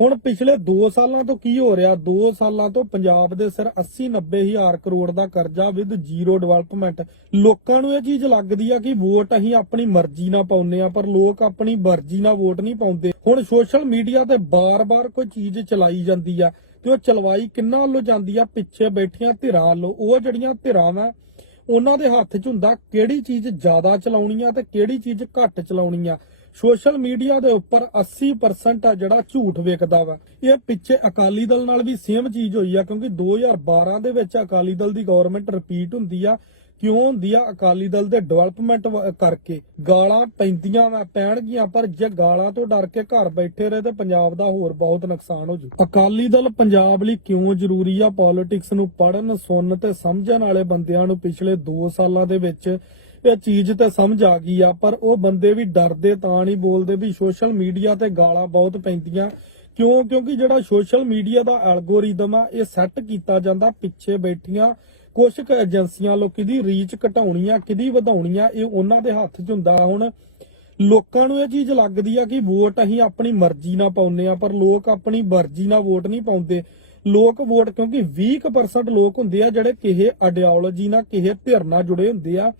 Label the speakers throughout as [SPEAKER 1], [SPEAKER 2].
[SPEAKER 1] ਹੁਣ ਪਿਛਲੇ 2 ਸਾਲਾਂ ਤੋਂ ਕੀ ਹੋ ਰਿਹਾ? 2 ਸਾਲਾਂ ਤੋਂ ਪੰਜਾਬ ਦੇ ਸਿਰ 80 90 ਹਜ਼ਾਰ ਕਰੋੜ ਦਾ ਕਰਜ਼ਾ ਵਿਦ ਜ਼ੀਰੋ ਡਿਵੈਲਪਮੈਂਟ। ਲੋਕਾਂ ਨੂੰ ਇਹ ਚੀਜ਼ ਲੱਗਦੀ ਆ ਕਿ ਵੋਟ ਅਸੀਂ ਆਪਣੀ ਮਰਜ਼ੀ ਨਾਲ ਪਾਉਂਦੇ ਆ, ਪਰ ਲੋਕ ਆਪਣੀ ਮਰਜ਼ੀ ਨਾਲ ਵੋਟ ਨਹੀਂ ਪਾਉਂਦੇ। ਹੁਣ ਸੋਸ਼ਲ ਮੀਡੀਆ ਤੇ ਬਾਰ-ਬਾਰ ਕੋਈ ਚੀਜ਼ ਚਲਾਈ ਜਾਂਦੀ ਆ ਤੇ ਉਹ ਚਲਵਾਈ ਕਿੰਨਾ ਵੱਲੋਂ ਜਾਂਦੀ ਆ? ਪਿੱਛੇ ਬੈਠੀਆਂ ਧਿਰਾਂ ਵੱਲੋਂ। ਉਹ ਜਿਹੜੀਆਂ ਧਿਰਾਂ ਵਾ, ਉਹਨਾਂ ਦੇ ਹੱਥ 'ਚ ਹੁੰਦਾ ਕਿਹੜੀ ਚੀਜ਼ ਜ਼ਿਆਦਾ ਚਲਾਉਣੀ ਆ ਤੇ ਕਿਹੜੀ ਚੀਜ਼ ਘੱਟ ਚਲਾਉਣੀ ਆ। ਸੋਸ਼ਲ ਮੀਡੀਆ ਦੇ ਉੱਪਰ 80% ਆ ਜਿਹੜਾ ਝੂਠ ਵਿਕਦਾ ਵਾ। ਇਹ ਪਿੱਛੇ ਅਕਾਲੀ ਦਲ ਨਾਲ ਵੀ ਸੇਮ ਚੀਜ਼ ਹੋਈ ਆ, ਕਿਉਂਕਿ 2012 ਦੇ ਵਿੱਚ ਅਕਾਲੀ ਦਲ ਦੀ ਗਵਰਨਮੈਂਟ ਰਿਪੀਟ ਹੁੰਦੀ ਆ। ਕਿਉਂ ਹੁੰਦੀ ਆ? ਅਕਾਲੀ ਦਲ ਦੇ ਡਿਵੈਲਪਮੈਂਟ ਕਰਕੇ ਗਾਲਾਂ ਪੈਂਦੀਆਂ ਵਾ, ਪੈਣਗੀਆਂ, ਪਰ ਜੇ ਗਾਲਾਂ ਤੋਂ ਡਰ ਕੇ ਘਰ ਬੈਠੇ ਰਹੇ ਤੇ ਪੰਜਾਬ ਦਾ ਹੋਰ ਬਹੁਤ ਨੁਕਸਾਨ ਹੋ ਜੂ। ਅਕਾਲੀ ਦਲ ਪੰਜਾਬ ਲਈ ਕਿਉਂ ਜ਼ਰੂਰੀ ਆ? ਪੋਲਿਟਿਕਸ ਨੂੰ ਪੜਨ ਸੁਣਨ ਤੇ ਸਮਝਣ ਵਾਲੇ ਬੰਦਿਆਂ ਨੂੰ ਪਿਛਲੇ 2 ਸਾਲਾਂ ਦੇ ਵਿੱਚ ਇਹ ਚੀਜ਼ ਤੇ ਸਮਝ ਆ ਗਈ ਆ, ਪਰ ਉਹ ਬੰਦੇ ਵੀ ਡਰਦੇ, ਤਾਂ ਨਹੀਂ ਬੋਲਦੇ ਵੀ ਸੋਸ਼ਲ ਮੀਡੀਆ ਤੇ ਗਾਲਾਂ ਬਹੁਤ ਪੈਂਦੀਆਂ। ਕਿਉਂ? ਕਿਉਂਕਿ ਜਿਹੜਾ ਸੋਸ਼ਲ ਮੀਡੀਆ ਦਾ ਐਲਗੋਰਿਦਮ ਆ, ਇਹ ਸੈੱਟ ਕੀਤਾ ਜਾਂਦਾ, ਪਿੱਛੇ ਬੈਠੀਆਂ ਕੁਝ ਕੁ ਏਜੰਸੀਆਂ ਲੋ ਕਿਹਦੀ ਰੀਚ ਘਟਾਉਣੀ ਆ ਕਿਹਦੀ ਵਧਾਉਣੀ ਆ ਇਹ ਉਹਨਾਂ ਦੇ ਹੱਥ 'ਚ ਹੁੰਦਾ। ਹੁਣ ਲੋਕਾਂ ਨੂੰ ਇਹ ਚੀਜ਼ ਲੱਗਦੀ ਆ ਕਿ ਵੋਟ ਅਸੀਂ ਆਪਣੀ ਮਰਜ਼ੀ ਨਾਲ ਪਾਉਂਦੇ ਆ, ਪਰ ਲੋਕ ਆਪਣੀ ਮਰਜ਼ੀ ਨਾਲ ਵੋਟ ਨਹੀਂ ਪਾਉਂਦੇ। ਲੋਕ ਵੋਟ ਕਿਉਂਕਿ 20% ਲੋਕ ਹੁੰਦੇ ਆ ਜਿਹੜੇ ਕਿਸੇ ਆਈਡੀਓਲੋਜੀ ਨਾਲ ਕਿਸੇ ਧਿਰ ਨਾਲ ਜੁੜੇ ਹੁੰਦੇ ਆ।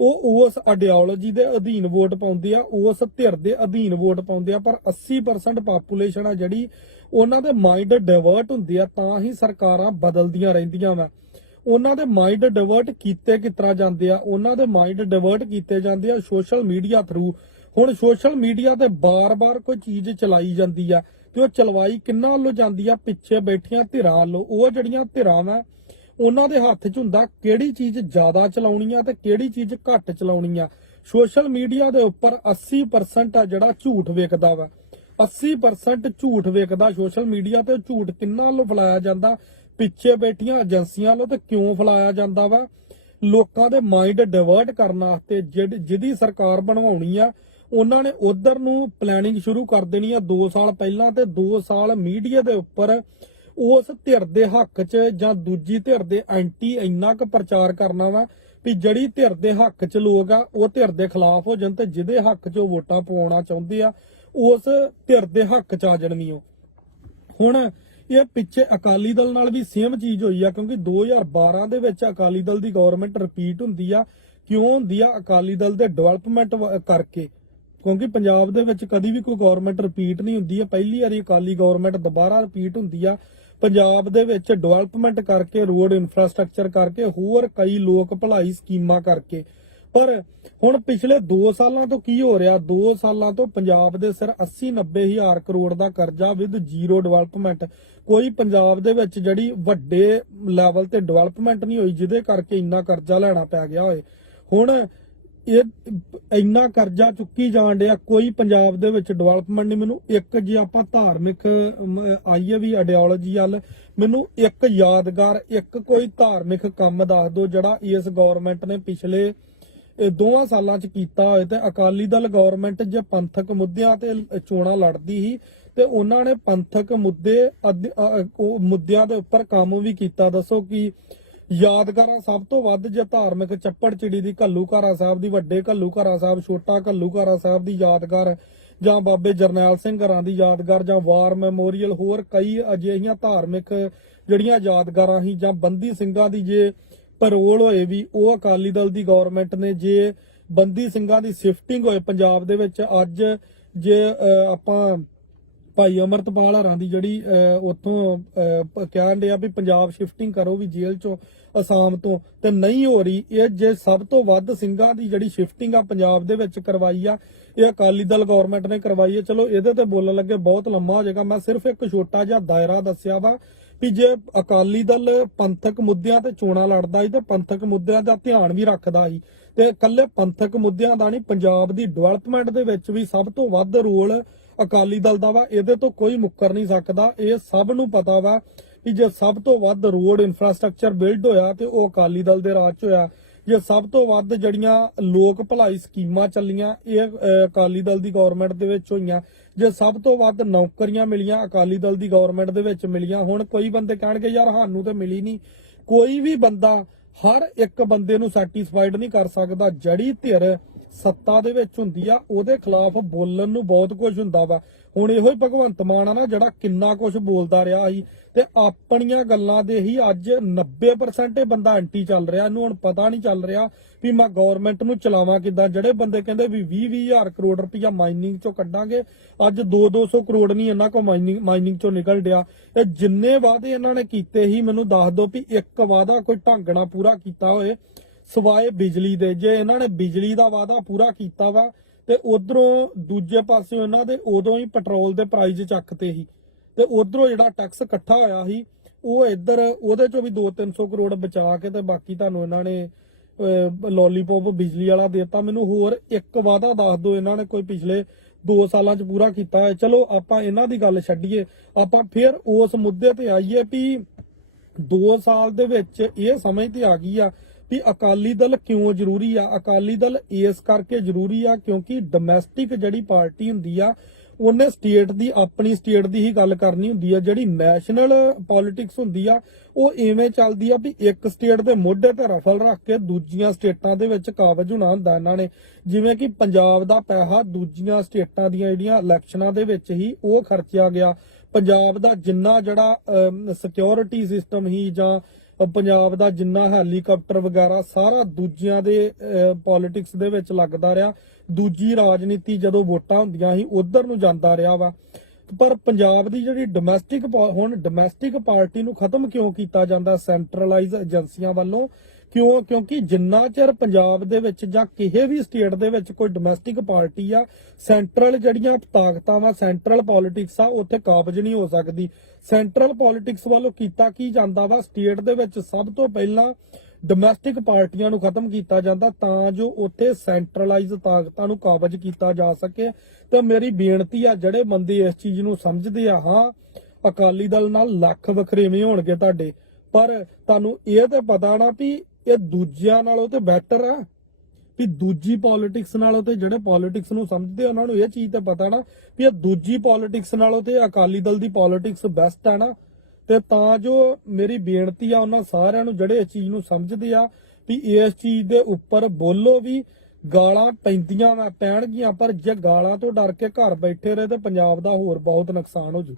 [SPEAKER 1] ਉਹ ਉਸ ਆਈਡੀਓਲੋਜੀ ਦੇ ਅਧੀਨ ਵੋਟ ਪਾਉਂਦੇ ਆ ਉਸ ਧਿਰ ਦੇ ਅਧੀਨ ਵੋਟ ਪਾਉਂਦੇ ਆ, ਪਰ 80% ਪਾਪੂਲੇਸ਼ਨ ਆ ਜਿਹੜੀ ਉਹਨਾਂ ਦੇ ਮਾਈਂਡ ਡਾਇਵਰਟ ਹੁੰਦੇ ਆ, ਤਾਂ ਹੀ ਸਰਕਾਰਾਂ ਬਦਲਦੀਆਂ ਰਹਿੰਦੀਆਂ ਵਾ। ਉਹਨਾਂ ਦੇ ਮਾਈਂਡ ਡਾਇਵਰਟ ਕੀਤੇ ਕਿਤਰਾ ਜਾਂਦੇ ਆ, ਉਹਨਾਂ ਦੇ ਮਾਈਂਡ ਡਾਇਵਰਟ ਕੀਤੇ ਜਾਂਦੇ ਆ ਸੋਸ਼ਲ ਮੀਡੀਆ ਥਰੂ ਹੁਣ ਸੋਸ਼ਲ ਮੀਡੀਆ ਤੇ ਬਾਰ-ਬਾਰ ਕੋਈ ਚੀਜ਼ ਚਲਾਈ ਜਾਂਦੀ ਆ, ਤੇ ਉਹ ਚਲਵਾਈ ਕਿੰਨਾ ਵੱਲੋਂ ਜਾਂਦੀ ਆ, ਪਿੱਛੇ ਬੈਠੀਆਂ ਧਿਰਾਂ ਵੱਲੋਂ ਉਹ ਜਿਹੜੀਆਂ ਧਿਰਾਂ ਵਾ ਉਹਨਾਂ ਦੇ ਹੱਥ 'ਚ ਹੁੰਦਾ ਕਿਹੜੀ ਚੀਜ਼ ਜ਼ਿਆਦਾ ਚਲਾਉਣੀ ਆ ਤੇ ਕਿਹੜੀ ਚੀਜ਼ ਘੱਟ ਚਲਾਉਣੀ ਆ। ਸੋਸ਼ਲ ਮੀਡੀਆ ਦੇ ਉੱਪਰ 80% ਆ ਜਿਹੜਾ ਝੂਠ ਵੇਖਦਾ ਵਾ। 80% ਝੂਠ ਵੇਖਦਾ ਸੋਸ਼ਲ ਮੀਡੀਆ ਤੇ ਝੂਠ ਕਿੰਨਾ ਵੱਲੋਂ ਫੈਲਾਇਆ ਜਾਂਦਾ? ਪਿੱਛੇ ਬੈਠੀਆਂ ਏਜੰਸੀਆਂ ਵੱਲੋਂ ਤੇ ਕਿਉਂ ਫੈਲਾਇਆ ਜਾਂਦਾ ਵਾ? ਲੋਕਾਂ ਦੇ ਮਾਈਂਡ ਡਾਇਵਰਟ ਕਰਨ ਵਾਸਤੇ ਜਿਹਦੀ ਸਰਕਾਰ ਬਣਵਾਉਣੀ ਆ, ਉਹਨਾਂ ਨੇ ਉਧਰ ਨੂੰ ਪਲੈਨਿੰਗ ਸ਼ੁਰੂ ਕਰ ਦੇਣੀ ਆ 2 ਸਾਲ ਪਹਿਲਾਂ ਤੇ 2 ਸਾਲ ਮੀਡੀਆ ਦੇ ਉੱਪਰ ਉਸ ਧਿਰ ਦੇ ਹੱਕ 'ਚ ਜਾਂ ਦੂਜੀ ਧਿਰ ਦੇ ਐਂਟੀ ਇੰਨਾ ਕੁ ਪ੍ਰਚਾਰ ਕਰਨਾ ਵਾ ਵੀ ਜਿਹੜੀ ਧਿਰ ਦੇ ਹੱਕ 'ਚ ਲੋਕ ਆ, ਉਹ ਧਿਰ ਦੇ ਖਿਲਾਫ ਹੋ ਜਾਣ ਤੇ ਜਿਹਦੇ ਹੱਕ 'ਚ ਉਹ ਵੋਟਾਂ ਪਵਾਉਣਾ ਚਾਹੁੰਦੇ ਆ, ਉਸ ਧਿਰ ਦੇ ਹੱਕ 'ਚ ਆ ਜਾਣਗੀਆਂ ਹੁਣ ਇਹ ਪਿੱਛੇ ਅਕਾਲੀ ਦਲ ਨਾਲ ਵੀ ਸੇਮ ਚੀਜ਼ ਹੋਈ ਆ, ਕਿਉਂਕਿ 2012 ਦੇ ਵਿੱਚ ਅਕਾਲੀ ਦਲ ਦੀ ਗਵਰਨਮੈਂਟ ਰਿਪੀਟ ਹੁੰਦੀ ਆ, ਕਿਉਂ ਹੁੰਦੀ ਆ? ਅਕਾਲੀ ਦਲ ਦੇ ਡਿਵੈਲਪਮੈਂਟ ਕਰਕੇ। ਕਿਉਂਕਿ ਪੰਜਾਬ ਦੇ ਵਿੱਚ ਕਦੀ ਵੀ ਕੋਈ ਗਵਰਨਮੈਂਟ ਰਿਪੀਟ ਨਹੀਂ ਹੁੰਦੀ ਆ। ਪਹਿਲੀ ਵਾਰੀ ਅਕਾਲੀ ਗਵਰਨਮੈਂਟ ਦੁਬਾਰਾ ਰਿਪੀਟ ਹੁੰਦੀ ਆ। ਪੰਜਾਬ ਦੇ ਵਿੱਚ ਡਿਵੈਲਪਮੈਂਟ ਕਰਕੇ ਰੋਡ ਇਨਫਰਾਸਟ੍ਰਕਚਰ ਕਰਕੇ, ਹੋਰ ਕਈ ਲੋਕ ਭਲਾਈ ਸਕੀਮਾਂ ਕਰਕੇ। ਪਰ ਹੁਣ ਪਿਛਲੇ 2 ਸਾਲਾਂ ਤੋਂ ਕੀ ਹੋ ਰਿਹਾ? 2 ਸਾਲਾਂ ਤੋਂ ਪੰਜਾਬ ਦੇ ਸਿਰ 80 90 ਹਜ਼ਾਰ ਕਰੋੜ ਦਾ ਕਰਜ਼ਾ ਵਿਦ ਜ਼ੀਰੋ ਡਿਵੈਲਪਮੈਂਟ ਕੋਈ ਪੰਜਾਬ ਦੇ ਵਿੱਚ ਜਿਹੜੀ ਵੱਡੇ ਲੈਵਲ ਤੇ ਡਿਵੈਲਪਮੈਂਟ ਨਹੀਂ ਹੋਈ, ਜਿਹਦੇ ਕਰਕੇ ਇੰਨਾ ਕਰਜ਼ਾ ਲੈਣਾ ਪੈ ਗਿਆ ਹੋਏ। ਹੁਣ ਇਹ ਇੰਨਾ ਕਰਜ਼ਾ ਚੁੱਕੀ ਜਾਣ ਡਿਆ, ਕੋਈ ਪੰਜਾਬ ਦੇ ਵਿੱਚ ਡਿਵੈਲਪਮੈਂਟ ਨਹੀਂ। ਮੈਨੂੰ ਇੱਕ ਜੇ ਆਪਾਂ ਧਾਰਮਿਕ ਆਈਏ ਵੀ ਆਈਡੀਓਲੋਜੀ ਵੱਲ, ਮੈਨੂੰ ਇੱਕ ਯਾਦਗਾਰ, ਇੱਕ ਕੋਈ ਧਾਰਮਿਕ ਕੰਮ ਦੱਸ ਦਿਓ ਜਿਹੜਾ ਇਸ ਗਵਰਨਮੈਂਟ ਨੇ ਪਿਛਲੇ, ਇਹ ਦੋਹਾਂ ਸਾਲਾਂ ਚ ਕੀਤਾ ਹੋਏ ਤੇ ਅਕਾਲੀ ਦਲ ਗਵਰਨਮੈਂਟ ਜੇ ਪੰਥਕ ਮੁੱਦਿਆਂ ਤੇ ਚੋਣਾਂ ਲੜਦੀ ਸੀ ਤੇ ਉਹਨਾਂ ਨੇ ਪੰਥਕ ਮੁੱਦੇ ਉਹ ਮੁੱਦਿਆਂ ਦੇ ਉੱਪਰ ਕੰਮ ਵੀ ਕੀਤਾ। ਦੱਸੋ ਕਿ ਯਾਦਗਾਰਾਂ ਸਭ ਤੋਂ ਵੱਧ ਜੇ ਧਾਰਮਿਕ ਚੱਪੜ ਚਿੜੀ ਦੀ ਘੱਲੂਘਾਰਾ ਸਾਹਿਬ ਦੀ, ਵੱਡੇ ਘੱਲੂਘਾਰਾ ਸਾਹਿਬ, ਛੋਟਾ ਘੱਲੂਘਾਰਾ ਸਾਹਿਬ ਦੀ ਯਾਦਗਾਰ, ਜਾਂ ਬਾਬੇ ਜਰਨੈਲ ਸਿੰਘ ਘਰਾਂ ਦੀ ਯਾਦਗਾਰ, ਜਾਂ ਵਾਰ ਮੈਮੋਰੀਅਲ, ਹੋਰ ਕਈ ਅਜਿਹੀਆਂ ਧਾਰਮਿਕ ਜਿਹੜੀਆਂ ਯਾਦਗਾਰਾਂ ਸੀ ਜਾਂ ਬੰਦੀ ਸਿੰਘਾਂ ਦੀ ਜੇ ਪਰੋਲ ਹੋਏ ਵੀ, ਉਹ ਅਕਾਲੀ ਦਲ ਦੀ ਗਵਰਨਮੈਂਟ ਨੇ ਜੇ ਬੰਦੀ ਸਿੰਘਾਂ ਦੀ ਸ਼ਿਫਟਿੰਗ ਹੋਏ ਪੰਜਾਬ ਦੇ ਵਿੱਚ ਅੱਜ ਜੇ ਆਪਾਂ ਭਾਈ ਅਮਰਤਪਾਲ ਹਰਾਂ ਦੀ ਜਿਹੜੀ ਉੱਥੋਂ ਅਹ, ਪ- ਕਹਿਣ ਵੀ ਪੰਜਾਬ ਸ਼ਿਫਟਿੰਗ ਕਰੋ ਵੀ ਜੇਲ੍ਹ ਚੋਂ ਅਸਾਮ ਤੋਂ ਤੇ ਨਹੀਂ ਹੋ ਰਹੀ। ਇਹ ਜੇ ਸਭ ਤੋਂ ਵੱਧ ਸਿੰਘਾਂ ਦੀ ਜਿਹੜੀ ਸ਼ਿਫਟਿੰਗ ਆ ਪੰਜਾਬ ਦੇ ਵਿੱਚ ਕਰਵਾਈ ਆ ਇਹ ਅਕਾਲੀ ਦਲ ਗਵਰਨਮੈਂਟ ਨੇ ਕਰਵਾਈ ਹੈ ਚਲੋ ਇਹਦੇ ਤੇ ਬੋਲਣ ਲੱਗੇ ਬਹੁਤ ਲੰਮਾ ਹੋ ਜਾਏਗਾ। ਮੈਂ ਸਿਰਫ ਇੱਕ ਛੋਟਾ ਜਿਹਾ ਦਾਇਰਾ ਦੱਸਿਆ ਵਾ ਵੀ ਜੇ ਅਕਾਲੀ ਦਲ ਪੰਥਕ ਮੁੱਦਿਆਂ ਤੇ ਚੋਣਾਂ ਲੜਦਾ ਸੀ ਤੇ ਪੰਥਕ ਮੁੱਦਿਆਂ ਦਾ ਧਿਆਨ ਵੀ ਰੱਖਦਾ ਸੀ। ਤੇ ਇਕੱਲੇ ਪੰਥਕ ਮੁੱਦਿਆਂ ਦਾ ਨਹੀਂ, ਪੰਜਾਬ ਦੀ ਡਿਵੈਲਪਮੈਂਟ ਦੇ ਵਿੱਚ ਵੀ ਸਭ ਤੋਂ ਵੱਧ ਰੋਲ ਅਕਾਲੀ ਦਲ ਦਾ ਵਾ, ਇਹਦੇ ਤੋਂ ਕੋਈ ਮੁੱਕਰ ਨਹੀਂ ਸਕਦਾ। ਇਹ ਸਭ ਨੂੰ ਪਤਾ ਵਾ ਕਿ ਜੇ ਸਭ ਤੋਂ ਵੱਧ ਰੋਡ ਇਨਫਰਾਸਟ੍ਰਕਚਰ ਬਿਲਡ ਹੋਇਆ ਤੇ ਉਹ ਅਕਾਲੀ ਦਲ ਦੇ ਰਾਜ 'ਚ ਹੋਇਆ। ਜੇ ਸਭ ਤੋਂ ਵੱਧ ਜਿਹੜੀਆਂ ਲੋਕ ਭਲਾਈ ਸਕੀਮਾਂ ਚੱਲੀਆਂ, ਇਹ ਅਕਾਲੀ ਦਲ ਦੀ ਗਵਰਨਮੈਂਟ ਦੇ ਵਿੱਚ ਹੋਈਆਂ। ਜੇ ਸਭ ਤੋਂ ਵੱਧ ਨੌਕਰੀਆਂ ਮਿਲੀਆਂ ਅਕਾਲੀ ਦਲ ਦੀ ਗਵਰਨਮੈਂਟ ਦੇ ਵਿੱਚ ਮਿਲੀਆਂ, ਹੁਣ ਕੋਈ ਬੰਦੇ ਕਹਿਣਗੇ, ਯਾਰ ਸਾਨੂੰ ਤੇ ਮਿਲੀ ਨਹੀਂ। ਕੋਈ ਵੀ ਬੰਦਾ ਹਰ ਇੱਕ ਬੰਦੇ ਨੂੰ ਸੈਟੀਸਫਾਈਡ ਨਹੀਂ ਕਰ ਸਕਦਾ ਜੜੀ ਧਿਰ ਸੱਤਾ ਦੇ ਵਿੱਚ ਹੁੰਦੀ ਆ, ਉਹਦੇ ਖਿਲਾਫ ਬੋਲਣ ਨੂੰ ਬਹੁਤ ਕੁਝ ਹੁੰਦਾ ਵਾ। ਹੁਣ ਇਹੋ ਹੀ ਭਗਵੰਤ ਮਾਨ ਆ ਨਾ, ਜਿਹੜਾ ਕਿੰਨਾ ਕੁਝ ਬੋਲਦਾ ਰਿਹਾ ਸੀ, ਤੇ ਆਪਣੀਆਂ ਗੱਲਾਂ ਦੇ ਹੀ ਅੱਜ 90% ਇਹ ਬੰਦਾ ਐਂਟੀ ਚੱਲ ਰਿਹਾ। ਇਹਨੂੰ ਹੁਣ ਪਤਾ ਨਹੀਂ ਚੱਲ ਰਿਹਾ ਵੀ ਮੈਂ ਗਵਰਨਮੈਂਟ ਨੂੰ ਚਲਾਵਾਂ ਕਿੱਦਾਂ। ਜਿਹੜੇ ਬੰਦੇ ਕਹਿੰਦੇ ਵੀ 20 20000 ਕਰੋੜ ਰੁਪਇਆ ਮਾਈਨਿੰਗ ਚੋਂ ਕੱਢਾਂਗੇ, ਅੱਜ 2 200 ਕਰੋੜ ਨਹੀਂ ਇਹਨਾਂ ਕੋ ਮਾਈਨਿੰਗ ਮਾਈਨਿੰਗ ਚੋਂ ਨਿਕਲ ਡਿਆ। ਇਹ ਜਿੰਨੇ ਵਾਅਦੇ ਇਹਨਾਂ ਨੇ ਕੀਤੇ ਹੀ ਮੈਨੂੰ ਦੱਸ ਦਿਓ ਵੀ ਇੱਕ ਵਾਅਦਾ ਕੋਈ ਢੰਗ ਨਾਲ ਪੂਰਾ ਕੀਤਾ ਹੋਏ। ਸਵਾਏ ਬਿਜਲੀ ਦੇ, ਜੇ ਇਹਨਾਂ ਨੇ ਬਿਜਲੀ ਦਾ ਵਾਅਦਾ ਪੂਰਾ ਕੀਤਾ ਵਾ, ਤੇ ਉਧਰੋਂ ਦੂਜੇ ਪਾਸੇ ਇਹਨਾਂ ਦੇ ਉਦੋਂ ਹੀ ਪੈਟਰੋਲ ਦੇ ਪ੍ਰਾਈਸ ਚੱਕਤੇ ਸੀ। ਤੇ ਉਧਰੋਂ ਜਿਹੜਾ ਟੈਕਸ ਇਕੱਠਾ ਹੋਇਆ ਸੀ, ਉਹ ਇੱਧਰ ਉਹਦੇ ਚੋਂ ਵੀ 2-300 ਕਰੋੜ ਬਚਾ ਕੇ ਤੇ ਬਾਕੀ ਤੁਹਾਨੂੰ ਇਹਨਾਂ ਨੇ ਲੋਲੀਪੌਪ ਬਿਜਲੀ ਵਾਲਾ ਦੇਤਾ। ਮੈਨੂੰ ਹੋਰ ਇੱਕ ਵਾਅਦਾ ਦੱਸ ਦਿਓ, ਇਹਨਾਂ ਨੇ ਕੋਈ ਪਿਛਲੇ 2 ਸਾਲਾਂ ਚ ਪੂਰਾ ਕੀਤਾ ਹੈ ਚਲੋ, ਆਪਾਂ ਇਹਨਾਂ ਦੀ ਗੱਲ ਛੱਡੀਏ। ਆਪਾਂ ਫਿਰ ਉਸ ਮੁੱਦੇ ਤੇ ਆਈਏ ਵੀ 2 ਸਾਲ ਦੇ ਵਿੱਚ ਇਹ ਸਮਝ ਤੇ ਆ ਗਈ ਆ। ਵੀ ਅਕਾਲੀ ਦਲ ਕਿਉਂ ਜ਼ਰੂਰੀ ਆ? ਅਕਾਲੀ ਦਲ ਇਸ ਕਰਕੇ ਜ਼ਰੂਰੀ ਆ ਕਿਉਂਕਿ ਡੋਮੈਸਟਿਕ ਜਿਹੜੀ ਪਾਰਟੀ ਹੁੰਦੀ ਆ, ਉਹਨੇ ਸਟੇਟ ਦੀ, ਆਪਣੀ ਸਟੇਟ ਦੀ ਹੀ ਗੱਲ ਕਰਨੀ ਹੁੰਦੀ ਆ। ਜਿਹੜੀ ਨੈਸ਼ਨਲ ਪੋਲਿਟਿਕਸ ਹੁੰਦੀ ਆ, ਉਹ ਐਵੇਂ ਚੱਲਦੀ ਆ ਵੀ ਇੱਕ ਸਟੇਟ ਦੇ ਮੋਢੇ ਤੇ ਰਫਲ ਰੱਖ ਕੇ ਦੂਜੀਆਂ ਸਟੇਟਾਂ ਦੇ ਵਿੱਚ ਕਾਬਜ ਹੋਣਾ ਹੁੰਦਾ ਇਹਨਾਂ ਨੇ। ਜਿਵੇਂ ਕਿ ਪੰਜਾਬ ਦਾ ਪੈਸਾ ਦੂਜੀਆਂ ਸਟੇਟਾਂ ਦੀਆਂ ਜਿਹੜੀਆਂ ਇਲੈਕਸ਼ਨਾਂ ਦੇ ਵਿੱਚ ਹੀ ਉਹ ਖਰਚਿਆ ਗਿਆ। ਪੰਜਾਬ ਦਾ ਜਿੰਨਾ ਜਿਹੜਾ ਸਿਕਿਉਰਿਟੀ ਸਿਸਟਮ ਹੀ ਜਾਂ ਪੰਜਾਬ ਦਾ ਜਿੰਨਾ ਹੈਲੀਕਾਪਟਰ ਵਗੈਰਾ ਸਾਰਾ ਦੂਜਿਆਂ ਦੇ ਪੋਲਿਟਿਕਸ ਦੇ ਵਿੱਚ ਲੱਗਦਾ ਰਿਹਾ। ਦੂਜੀ ਰਾਜਨੀਤੀ ਜਦੋਂ ਵੋਟਾਂ ਹੁੰਦੀਆਂ ਸੀ, ਉਧਰ ਨੂੰ ਜਾਂਦਾ ਰਿਹਾ ਵਾ। ਪਰ ਪੰਜਾਬ ਦੀ ਜਿਹੜੀ ਡੋਮੈਸਟਿਕ ਹੁਣ ਡੋਮੈਸਟਿਕ ਪਾਰਟੀ ਨੂੰ ਖਤਮ ਕਿਉਂ ਕੀਤਾ ਜਾਂਦਾ ਸੈਂਟਰਲਾਈਜ਼ ਏਜੰਸੀਆਂ ਵੱਲੋਂ? ਕਿਉਂ? ਕਿਉਂਕਿ ਜਿੰਨਾ ਚਿਰ ਪੰਜਾਬ ਦੇ ਵਿੱਚ ਜਾਂ ਕਿਸੇ ਵੀ ਸਟੇਟ ਦੇ ਵਿੱਚ ਕੋਈ ਡੋਮੈਸਟਿਕ ਪਾਰਟੀ ਆ ਸੈਂਟਰਲ ਜਿਹੜੀਆਂ ਤਾਕਤਾਂ ਵਾ ਸੈਂਟਰਲ ਪੋਲਿਟਿਕਸ ਆ, ਉੱਥੇ ਕਾਬਜ ਨਹੀਂ ਹੋ ਸਕਦੀ। ਸੈਂਟਰਲ ਪੋਲਿਟਿਕਸ ਵੱਲੋਂ ਕੀਤਾ ਕੀ ਜਾਂਦਾ ਵਾ? ਸਟੇਟ ਦੇ ਵਿੱਚ ਸਭ ਤੋਂ ਪਹਿਲਾਂ ਡੋਮੈਸਟਿਕ ਪਾਰਟੀਆਂ ਨੂੰ ਖਤਮ ਕੀਤਾ ਜਾਂਦਾ ਤਾਂ ਜੋ ਉੱਥੇ ਸੈਂਟਰਲਾਈਜ਼ ਤਾਕਤਾਂ ਨੂੰ ਕਾਬਜ ਕੀਤਾ ਜਾ ਸਕੇ। ਤੇ ਮੇਰੀ ਬੇਨਤੀ ਆ, ਜਿਹੜੇ ਬੰਦੇ ਇਸ ਚੀਜ਼ ਨੂੰ ਸਮਝਦੇ ਆ, ਹਾਂ, ਅਕਾਲੀ ਦਲ ਨਾਲ ਲੱਖ ਵਖਰੇਵੇਂ ਹੋਣਗੇ ਤੁਹਾਡੇ। ਪਰ ਤੁਹਾਨੂੰ ਇਹ ਤਾਂ ਪਤਾ ਨਾ ਵੀ ਇਹ ਦੂਜਿਆਂ ਨਾਲੋਂ ਤੇ ਬੈਟਰ ਆ। ਵੀ ਦੂਜੀ ਪੋਲਿਟਿਕਸ ਨਾਲੋਂ ਤੇ ਜਿਹੜੇ ਪੋਲਿਟਿਕਸ ਨੂੰ ਸਮਝਦੇ ਉਹਨਾਂ ਨੂੰ ਇਹ ਚੀਜ਼ ਤਾਂ ਪਤਾ ਨਾ ਵੀ ਇਹ ਦੂਜੀ ਪੋਲਿਟਿਕਸ ਨਾਲੋਂ ਤੇ ਅਕਾਲੀ ਦਲ ਦੀ ਪੋਲਿਟਿਕਸ ਬੈਸਟ ਆ ਨਾ। ਤੇ ਤਾਂ ਜੋ ਮੇਰੀ ਬੇਨਤੀ ਆ, ਉਹਨਾਂ ਸਾਰਿਆਂ ਨੂੰ ਜਿਹੜੇ ਇਸ ਚੀਜ਼ ਨੂੰ ਸਮਝਦੇ ਆ ਵੀ ਇਸ ਚੀਜ਼ ਦੇ ਉੱਪਰ ਬੋਲੋ ਵੀ ਗਾਲਾਂ ਪੈਂਦੀਆਂ ਵਾ, ਪੈਣਗੀਆਂ, ਪਰ ਜੇ ਗਾਲਾਂ ਤੋਂ ਡਰ ਕੇ ਘਰ ਬੈਠੇ ਰਹੇ ਤੇ ਪੰਜਾਬ ਦਾ ਹੋਰ ਬਹੁਤ ਨੁਕਸਾਨ ਹੋ ਜੂ।